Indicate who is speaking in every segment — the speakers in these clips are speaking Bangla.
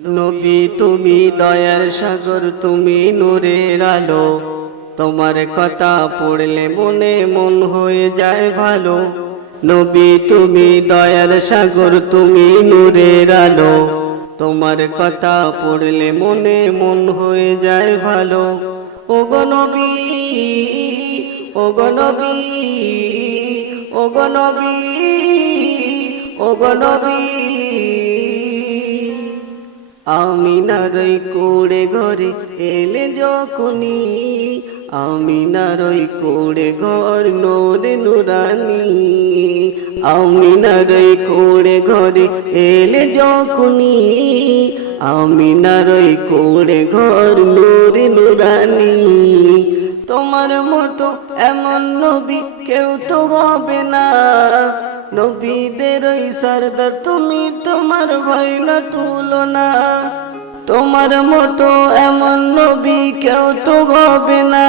Speaker 1: নবী, তুমি দয়ার সাগর, তুমি নূরের আলো। তোমার কথা পড়লে মনে মন হয়ে যায় ভালো। নবী, তুমি দয়ার সাগর, তুমি নূরের আলো। তোমার কথা পড়লে মনে মন হয়ে যায় ভালো। ও নবী ও নবী ও নবী ও গো নবী আমিনারই কোড়ে ঘরে এলে যখনই আমিনারই কোড়ে ঘর নোরে নুরানি। আমিনারই কোড়ে ঘরে এলে যখনই আমিনারই কোড়ে ঘর নোরে নুরানি। তোমার মতো এমন নবী কেউ তো হবে না। নবীদের ওই সরদার, তুমি তোমার ভাই না। তুলনা তোমার মতো এমন নবী কেউ তো হবে না।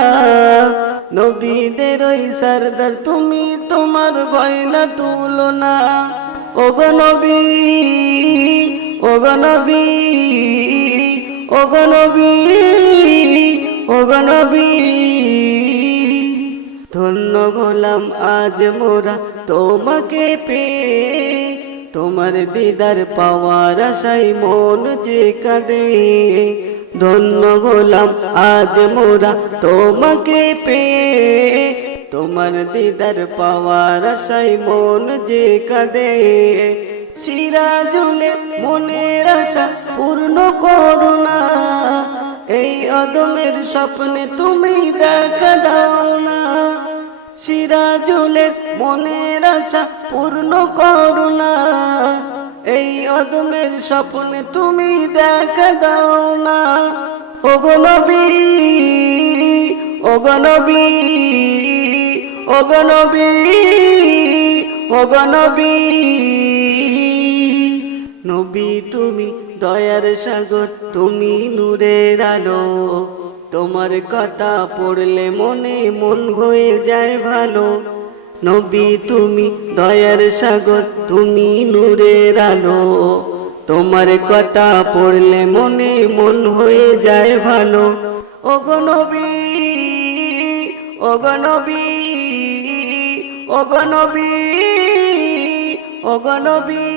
Speaker 1: নবীদের ওই সরদার, তুমি তোমার ভয় না। তুলনা ওগো নবী ওগো নবী ওগো নবী ওগো নবী। ধন্য গোলাম, আজ মোরা তোমাকে পেয়ে তোমার দিদার পাওয়ার আশাই মন যে কাঁদে। ধন্য গোলাম, আজ মোরা তোমাকে পেয়ে তোমার দিদার পাওয়ার আশাই মন যে কাঁদে। সিরাজুলে মনের আশা পূর্ণ করুণা এই অদমের স্বপ্নে তুমি দেখা দাও না। সিরাজুলের মনের আশা পূর্ণ করুণা এই অদমের স্বপ্নে তুমি দেখা দাও না। ওগো নবী ওগো নবী ওগো নবী ওগো নবী। নবী তুমি দয়ার সাগর, তুমি নূরের আলো। তোমার কথা পড়লে মনে মন হয়ে যায় ভালো। নবী, তুমি দয়ার সাগর, তুমি নূরের আলো। তোমার কথা পড়লে মনে মন হয়ে যায় ভালো। ওগো নবী ওগো নবী ওগো নবী ওগো নবী।